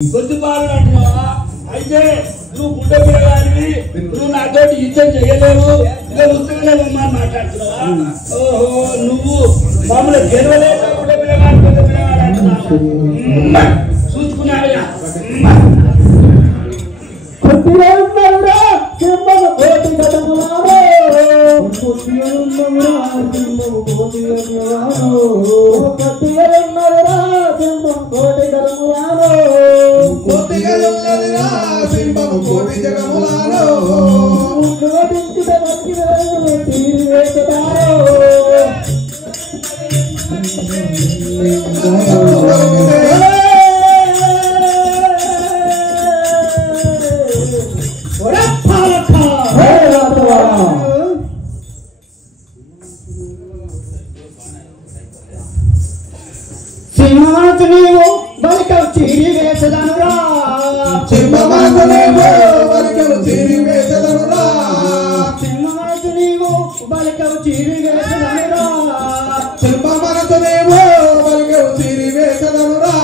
కొద్దిపాలు అంటున్నావా? అయితే నువ్వు గుడ్డ పిల్లగాడివి, నువ్వు నాతో యుద్ధం చేయలేవు, ఇక ఉత్తగలేవమ్మా అని మాట్లాడుతున్నావా? ఓహో, నువ్వు మామూలు గెలవలేక గుడ్డ పిల్లగాడు పెద్ద పిల్లగాడు అంటున్నావు. చూసుకున్నావుగా సింహమనసు నీవు బలికవు చీరి వేసదనురా, సింహమనసు నీవు బలికవు చీరి వేసదనురా, సింహమనసు నీవు బలికవు చీరి వేసదనురా, సింహమనసు నీవు బలికవు చీరి వేసదనురా.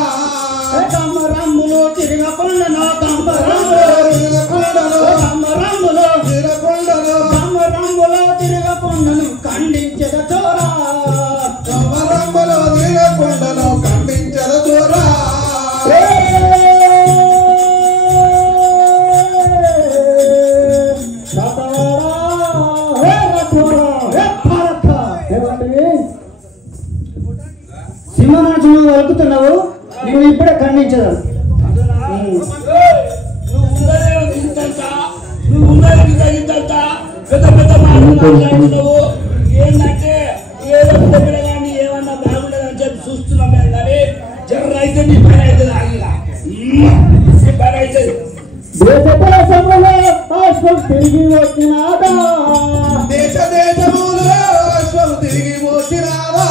కమ్మరమ్ములో తిరగకుండను, కమ్మరమ్ములో తిరగకుండను, కమ్మరమ్ములో తిరగకుండను, కమ్మరమ్ములో తిరగకుండను ఖండించద చోరా, కమ్మరమ్ములో తిరగకుండను ఖండించద చోరా. సింహమనసు నువ్వు వలుకుతున్నావు, నువ్వు ఇప్పుడే ఖండించదు. నువ్వు ఉన్నది పెద్ద పెద్ద మాటలు మాట్లాడుతున్నావు. ఏంటంటే ఏదో గుడ్డ పిల్లగాడిని ఏమన్నా బాగుండదని చెప్పి చూస్తున్నాం మేము, కానీ జర అయితే నీ పని అవుతుంది. ఆగిలా నీ పని అవుతుంది. దేశములో అశ్వం తిరిగి వచ్చినాదా, దేశములో అశ్వం తిరిగి వచ్చినాదా,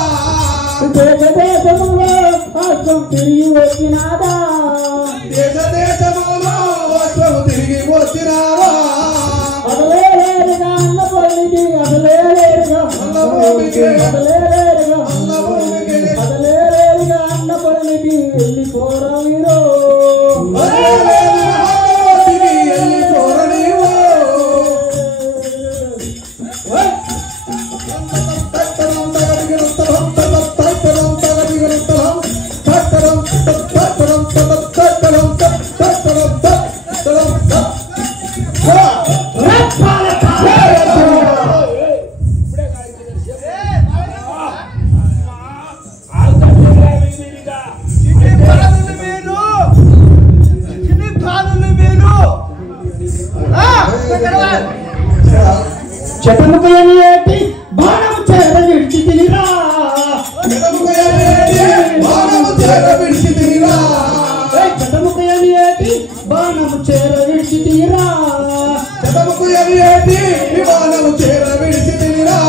దేశములో అశ్వం తిరిగి వచ్చినాదా, దేశములో అశ్వం తిరిగి వచ్చినాదా. అదలేరుగా అన్నపల్లికి, అదలేరుగా అన్నపల్లికి, అదలేరుగా అన్నపల్లికి, అదలేరుగా అన్నపల్లికి వెళ్ళిపోరా మీరు. చెట్టముకయని ఏటి బాణము చేర విడిచి తిరిరా, బాణము చేర విడిచి తిరిరా, చెట్టముకయని ఏటి బాణము చేర విడిచి తిరిరా, చెట్టముకయని ఏటి బాణము చేర విడిచి తిరిరా.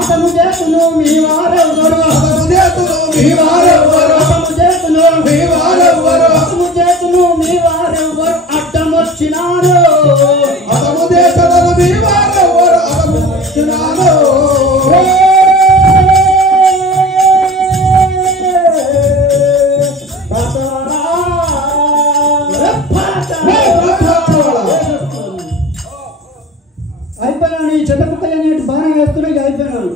అతను చేతులు మీ వారెవ్వరు, అతను చేతులు మీ వారెవ్వరు, అతను చేతులు మీ వారెవ్వరు, అతను చేతులు మీ వారెవ్వరు అడ్డం వచ్చినారు, అతను చేతులు మీ వారెవ్వరు అతను వచ్చినారు. అయిపోయినాను. ఈ చెట్టముక్కలు అనేటి బాగా వేస్తున్నాయి, అయిపోయినాను.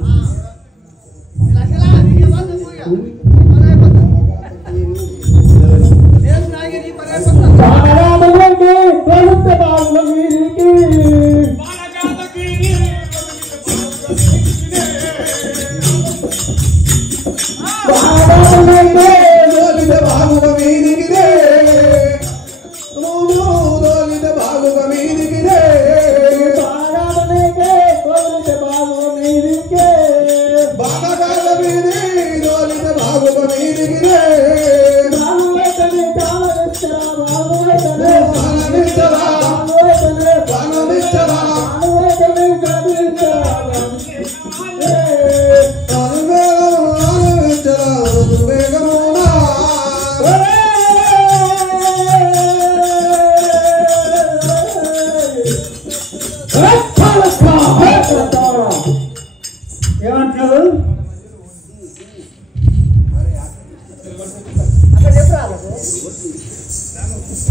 విజ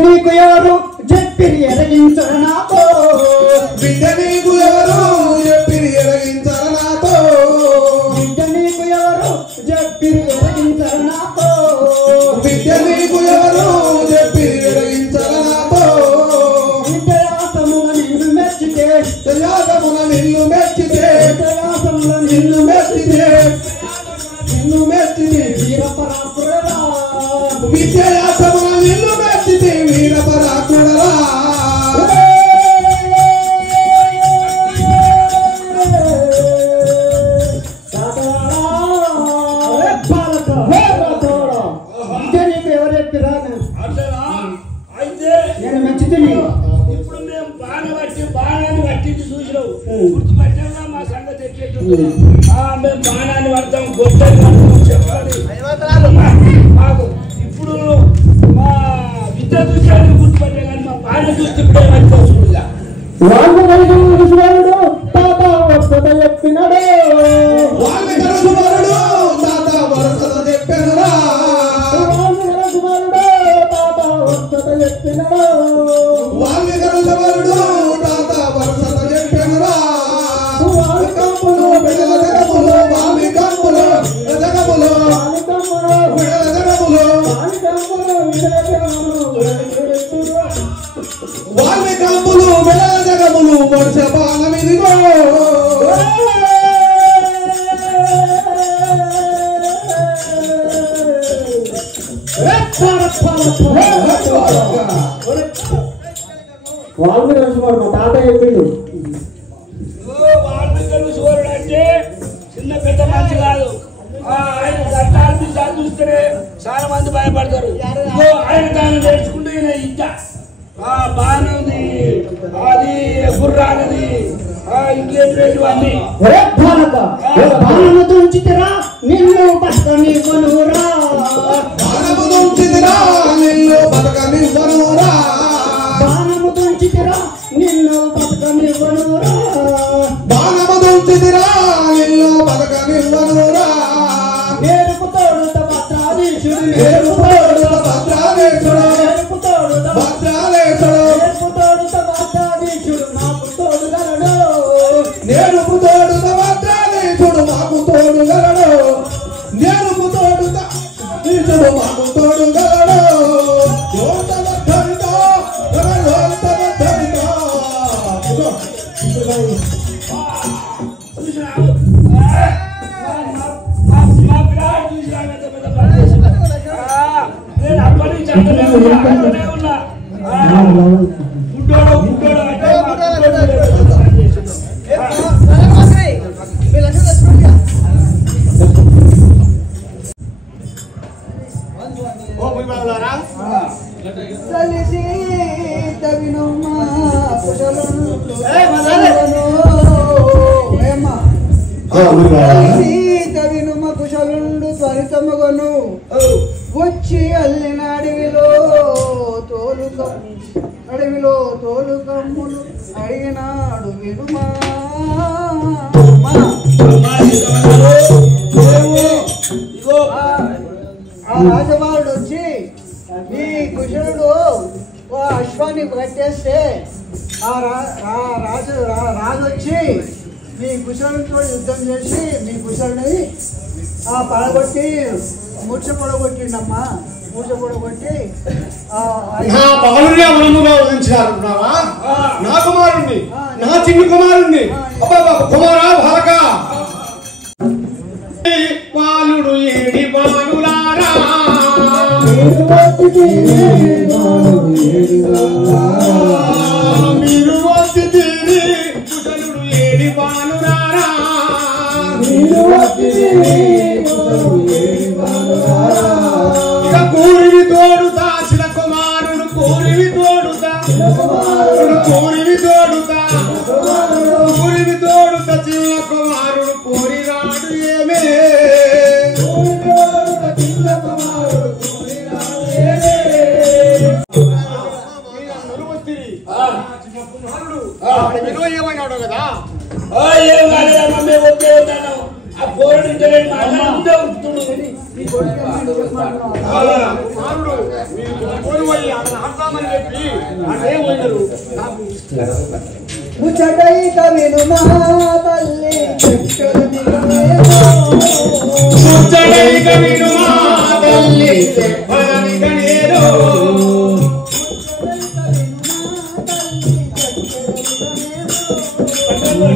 నీకు ఎవరు చెప్పిరి ఎరగించరు నాతో బిడ్డ నీకు ఎవరు చెప్పిరి ఎరగించరు నాతో విజ నీకు ఎవరు చెప్పిరి ఎరగించరు నాతో బిడ్డ నీకు ఎవరు చెప్పిరి ఎరగించరు నాతో విజయాసముల నిన్ను మెచ్చితే విజయాసముల నిన్ను మెచ్చితే విజయాసముల నిన్ను మెచ్చితే నిన్ను మెచ్చితే వీరపరాపురరా విజయాసముల నిన్ను మెచ్చితే వీరపరాకుడరా నేను మెచ్చుతుంది. ఇప్పుడు మేము బాణాన్ని పట్టించి చూసినావు గుర్తుపట్టినా మా సంగతి ఎట్లెట్టు మేము బాణాన్ని పడతాం గొడ్డని పడతాం చెప్పాలి మాకు ఇప్పుడు మా విద్య చూసాడు గుర్తుపట్టే కానీ మా బాణం చూస్తే ఇప్పుడే పడతాం చూడగా వాళ్ళు కలిగినడు తాత వస్తద చెప్పినడే వాళ్ళ కరసువరుడు తాత వరసద చెప్పెనురా వాళ్ళు కలిగినడు తాత వస్తద చెప్పినడు వాళ్ళ కరసువరుడు తాత వరసద చెప్పెనురా వాళ్ళ కంపులు బిడల జగములు వాళ్ళ కంపులు జగములు బిడల జగములు వాళ్ళ కంపులు బిడల జగములు వర్ష బాణమిదిగో వాళ్ళు కలిసిపోడు మా తాత చెప్పిండు వార్తలు సూర్యుడు అంటే చిన్న పెద్ద మంచి కాదు ఆయన చట్టాలు చూస్తేనే చాలా మంది భయపడతారు ఆయన తాను నేర్చుకుంటే ఈయన ఇంత బాగుంది అది గుర్రాలది ఇంకేంటివన్నీ బాణము తుంచితిరా నిన్ను పక్కని కొనురా బాణము తుంచితిరా నిన్ను బతకనివ్వనురా బాణము తుంచితిరా నిన్ను పక్కని కొనురా బాణము తుంచితిరా నిన్ను బతకనివ్వనురా నేరుపు తోడుత భద్రాధీశుడు నేరుపు తోడుత భద్రాధీశుడు నేరుపు తోడుత భద్రాధీశుడు నేరుపు తోడుత భద్రాధీశుడు నాకు తోడుగలడు నేరుపు తోడుత భద్రాధీశుడు మాకు తోడుగలడు నేరుపు తోడుత నీచుడు మాకు తోడుగలడు యోతవ ధరితో యోతవ ధరితో మా పిల్లాడు చూసినా పెద్ద పని చేసిన నేను అప్పటి నుంచి అంటూనే ఉన్నా గుడ్డోడు గుడ్డోడు అంటే మా గుడ్డోడు పని చేసిండు. కలిసి తగినమ్మా కుశలుండు త్వరితముగను వచ్చి అల్లిన అడవిలో తోలు కమ్ములు అడిగినాడు విడుమా ఆ రాజవాడు వచ్చి ఈ కుశలుడు ఓ అశ్వాన్ని కట్టేస్తే ఆ రాజు వచ్చి మీ కుశలుడితో యుద్ధం చేసి మీ కుశలుని పడగొట్టి మూర్చ పొడగొట్టిండమ్మా మూర్చ పొడగొట్టి నా బాలుడిని అవలంబుగా వదిలించాలనుకున్నావా? నా కుమారుణ్ణి, నా చిన్ని కుమారుణ్ణి, కుమారా భారక బాలుడు ఏడి బాలులారా మీరు వచ్చి తీరి కుశలుడు ఏడి బాలులారా ఇక కూరివి తోడుతా చిన్న కుమారుడు కూరివి తోడుతా కూరివి తోడుతా కూరివి తోడుతా చిన్న కుమారుడు కోరినాడు ఏమే ఏమైనాడు కదా ఏం కాలేదమ్మా మేము ఒకే ఉన్నాను ఆ పోరాడు ఇంటర్నెట్ మాట్లాడుతుంటే ఉంటున్నాడు కొడుకేమని చెప్పమంటున్నావు? ముచ్చటైక విను మా తల్లి ముచ్చటైక విను మా తల్లి చెప్పదనిక నేను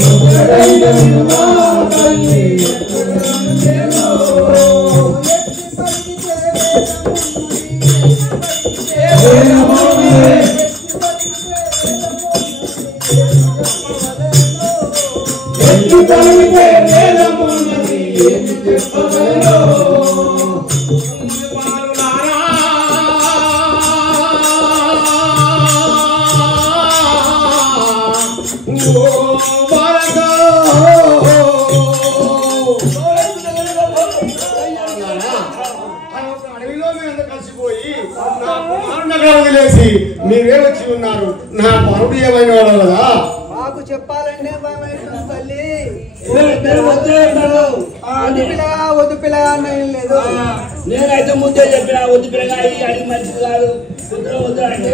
ముచ్చటైక విను మా తల్లి వదిలేసి మీరే వచ్చి ఉన్నారు. నా పరుడు ఏమైనా వాడు కదా మాకు చెప్పాలంటే భయమైతుంది తల్లి. వద్దు పిల్ల అన్నయ్య లేదు. నేనైతే ముందే చెప్పినా వద్దు పిల్లగా అడిగి మంచిది కాదు వద్దు అంటే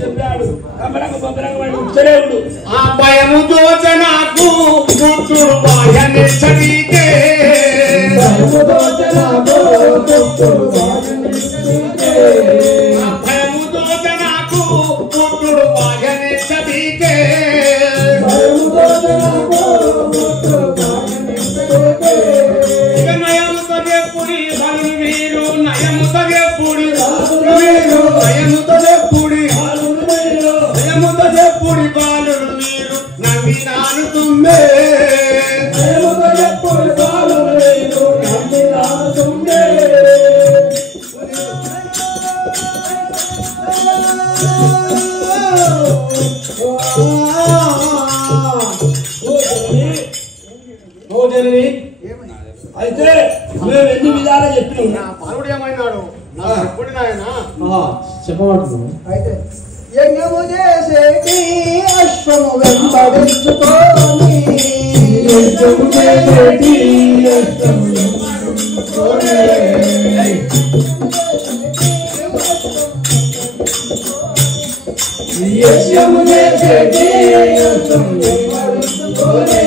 చెప్పాడు కమరంగ బొమ్మరంగ వాడు ఉచ్చలేవుడు. ఆ భయము దోచ నాకు పుత్రుడు బాయనే చదివితే భయము దోచ నాకు పుత్రుడు బాయనే చదివితే ఇక నయముతో చెప్పుడి బలు వీరు నయముతో చెప్పుడి నయముతో చెప్పుడి నయముతో చెప్పుడి బాలుడు వీరు నమ్మి నాను తుమ్మే నయముతో చెప్పుడి బాలుడు వీరు నమ్మి నాను తుమ్మే అయితే మేము ఎన్ని విధాలు చెప్పినాం. నా పరుడు ఏమైనాడు ఎప్పుడు నాయన చెప్పబడుతుంది. అయితే యజ్ఞము చేసేటి అశ్వము వెంబడించుకోని యజ్ఞము చేసేటి అశ్వము వెంబడించుకోని యజ్ఞము చేసేటి అశ్వము వెంబడించుకోని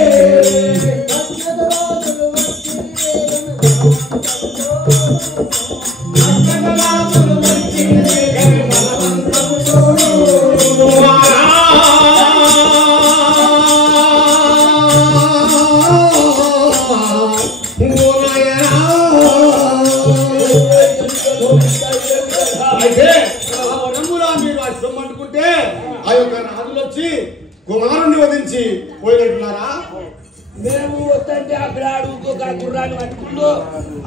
అయితే వనములా మీరు అశ్వం అనుకుంటే ఆ యొక్క రాజులు వచ్చి కుమారుణ్ణి వధించి పోయినట్టున్నారా? మేము వస్తుంటే ఆ పిల్లాడు ఇంకొక గుర్రాన్ని పట్టుకుంటూ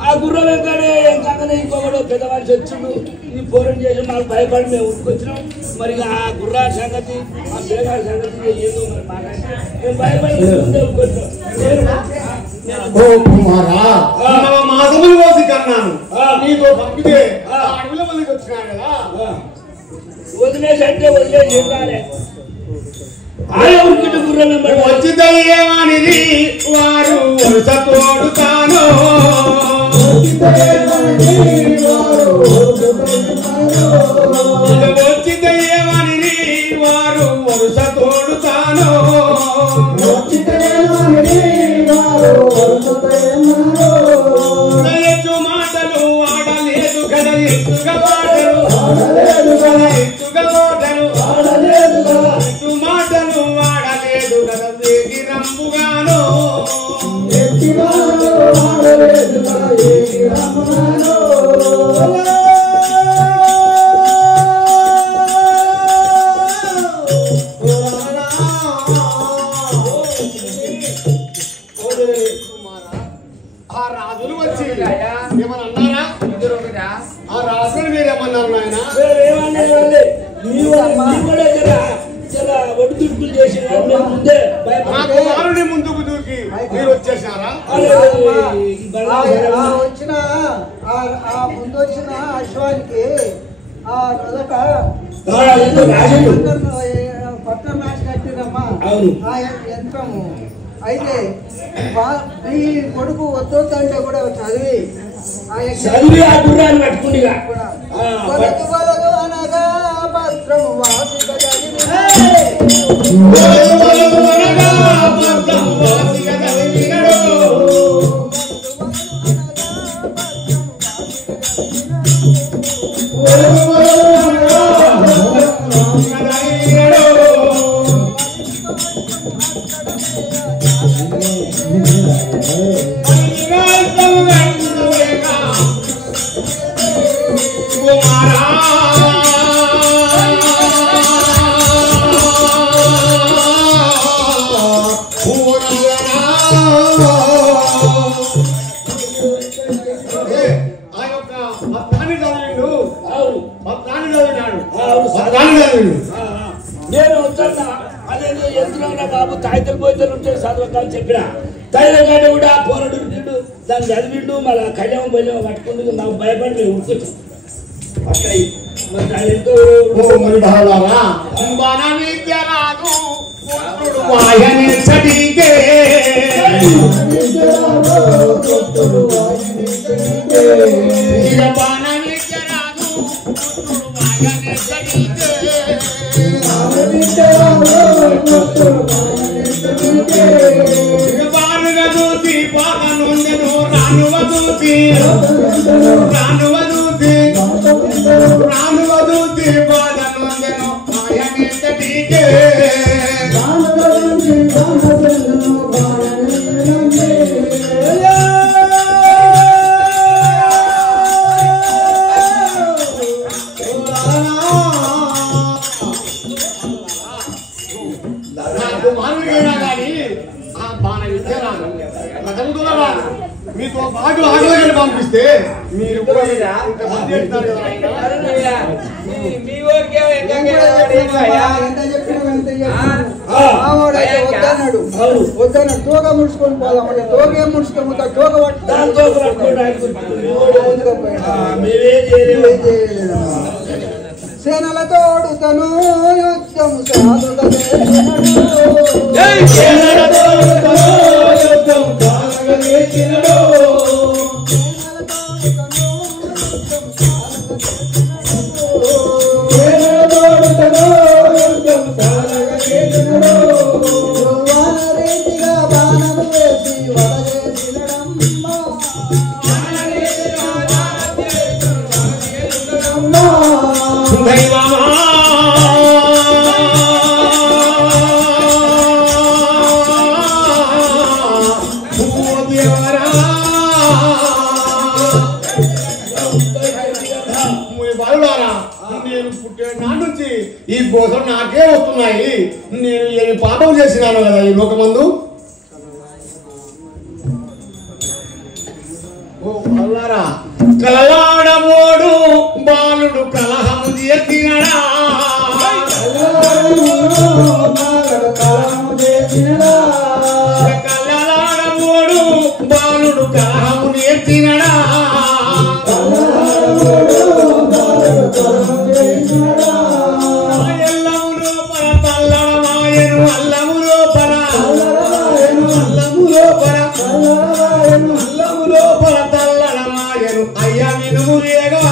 ఆ గుర్రం వెంకనే కాకనే ఇంకొకడు పెద్ద మనిషి వచ్చిండు. ఈ పోరం చేసి మాకు భయపడి మేము ఉట్టుకొచ్చినాం. మరి ఆ గుర్రాల సంగతి ఆ పిల్లగాడి సంగతి ఏదో మరి మాకంటే మేము భయపడి ఓ కుమారా మాసములు కోసి కన్నాను నీతో పంపితే అడవిలో వదిలికి వచ్చినాడు కదా వదిలేసి అంటే వదిలేసి చెప్పాలి. ఆయన ఉరికిట్టు గుర్రం వెంబడి వచ్చి దయ్యమనిది వారు వరుస తోడుతాను వచ్చి దయ్యమనిది వారు వరుస తోడుతాను ఎత్తు మాటలు ఆడలేదు కదా ఎత్తుగా మాటలు ఎత్తుగా మాటలు ఎత్తు మాటలు ఆడలేదు కదా వేగి రంపుగాను ఆ రాజులు వచ్చి ఏమన్నా అన్నారా? ఆ రాజులు మీరు ఏమన్నారు నాయన? మా కుమారుని ముందుకు దూకి మీరు వచ్చేసారా? వచ్చిన ముందు వచ్చిన అశ్వానికి ఆ మొదట పట్నం రాసి కట్టిరమ్మా ఆ యంత్రము. అయితే ఈ కొడుకు వద్దొద్దంటే కూడా చదివి ఆ చదివి ఆ గుర్రాన్ని పట్టుకుండిగా వలదు అనగా పత్రము వాసిక చదివి నేను వద్దన్నా అదేదో ఎందులో బాబు తాయితలు పోయితలు ఉంటే చదవకాలని చెప్పిన తల్లిదండ్రులు కూడా పోరడు దాన్ని చదివిండు మళ్ళీ కళ్యాణం బల్యం పట్టుకుంటూ నాకు భయపడి మేము ఉడుకొచ్చాం అట్లా మరి ఆయన ఎంతో మరి బాలారా మన విద్య రాదు పుత్రుడు వాయని చడిగే ఇక మన విద్య రాదు పుత్రుడు వాయని చడిగే బాలుగా దూతి పాక నొందెను రానువ దూతి పాద నొందెను ఆయని చడిగే మీతో బాగా ఆగలని పంపిస్తే మీరు వద్దన్నాడు తోక ముడుచుకొని పోదామంటే తోకే ముడుచుకోముతా తోక సేనలతోడుతను యుద్ధము రీతిగా బాణము వేసి నేను పుట్టిన నాటి నుంచి ఈ గోసలు నాకే వస్తున్నాయి. నేను ఏమి పాపం చేసినాను కదా ఈ లోకమందు. కలలాడమోడు బాలుడు కలహం చేసినడా కలలాడమోడు బాలుడు కలహం చేసినడా ఎల్లము లోపల తల్లడమాయను అల్లము లోపల తల్లడమాయను అయ్య వినుమురేగా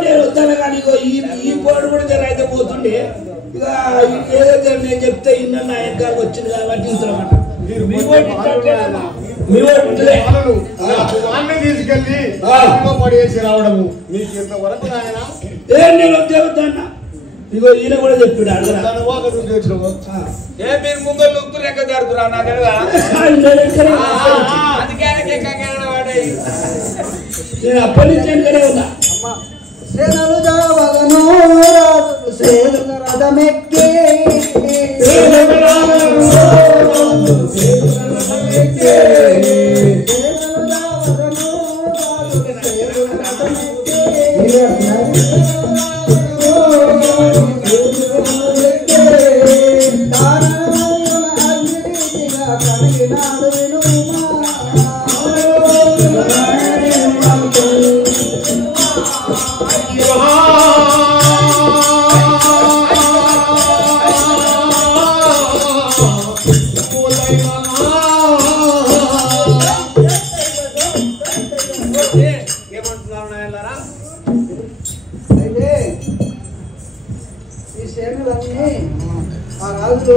నేను వస్తాను కానీ ఈ పోడు కూడా అయితే పోతుండే ఇక ఏదైతే నేను చెప్తే ఇన్న నా వెనకాల వచ్చింది కాబట్టి ఇంతమాట తీసుకెళ్ళి పడేసి రావడము మీకు ఇంతవరకు నేను వద్దన్నా ఇగో ఈయన కూడా చెప్పాడు మీరు ముంగళ్ళు ఉత్తు లెక్క జరుగుతురా నా తెలియదా నేను అప్పటి నుంచి వెనకనే ఉన్నా. సేనలు జావగను సేనల రథమెక్కి రాజు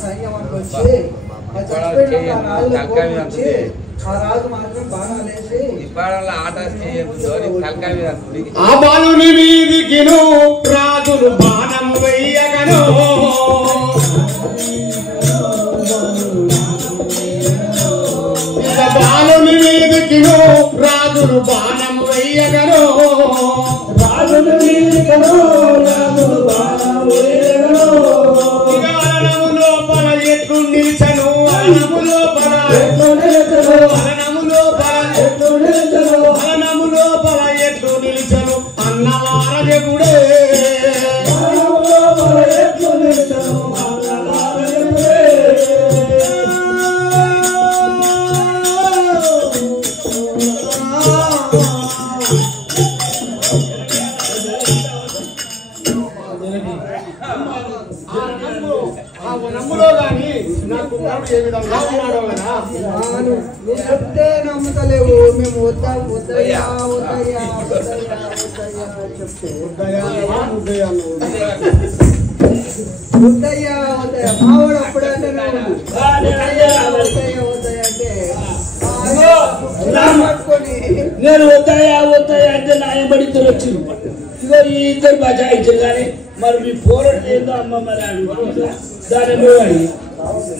సైన్యం అని వచ్చి ఆ చచ్చిపోయిన ఆ రాజుల కోపం వచ్చి ఆ రాజు మాత్రం బాణాలు వేసి ఆ బాలుని వీధికిను రాజులు బాణం వెయ్యగను బాలుని వీధికిను రాజులు బాణం వెయ్యగను రాజుని వీధికిను రాజులు బాణం వేయగను అరణము లోపల ఎట్లు నిలిచను అరణము లోపల ఎట్లు నిలిచెను అరణము లోపల ఎట్లు నిలిచెను అరణము లోపల ఎట్లు నిలిచను అన్నవారజగుడే లోపల ఎట్లు నిలిచెను అన్నలారజగుడే ఆ వనములో గాని నా కుమారుడు ఏ విధంగా ఉన్నాడో కదా నువ్వు చెప్తే నమ్ముతలేవు మేము వద్దయ్యా చెప్తే వద్దయ్యా మావాడు అప్పుడే అంటే పట్టుకొని నేను వద్దాయా అంటే నాయబడి ఇద్దరు వచ్చింది ఇగో ఈ ఇద్దరు బజాయించారు కానీ మరి మీ పోరాటం ఏందో అమ్మ మరి అడుగు దాని